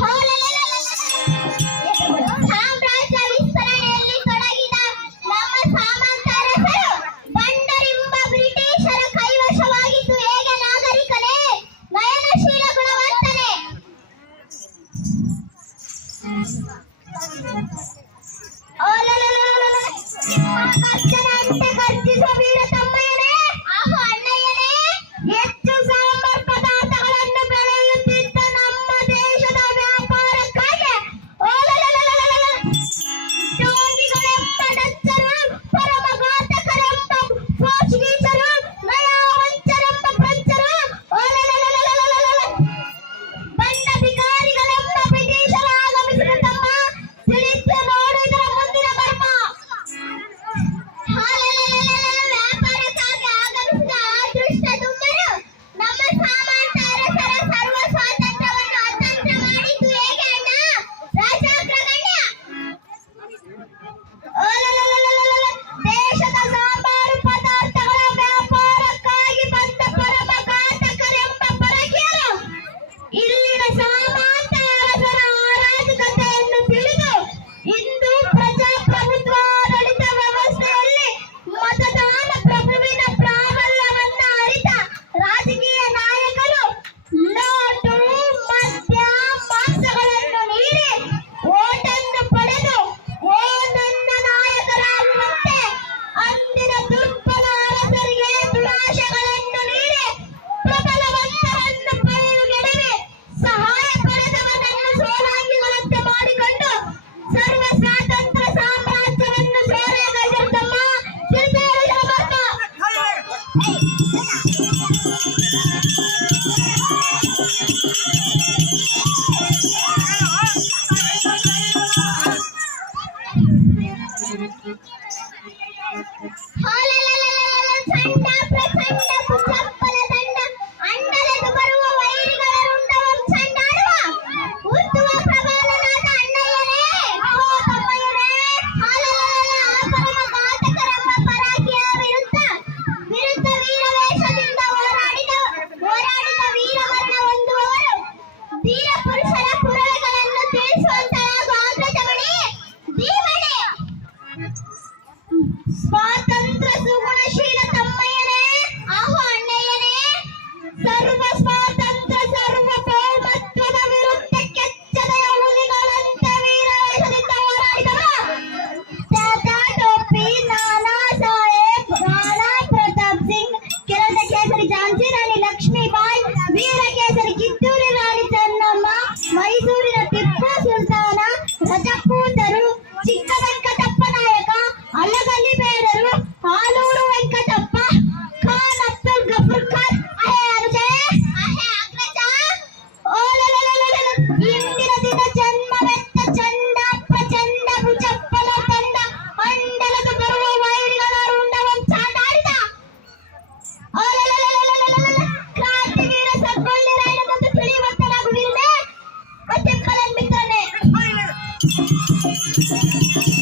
Hi. Mm-hmm. C'est pas.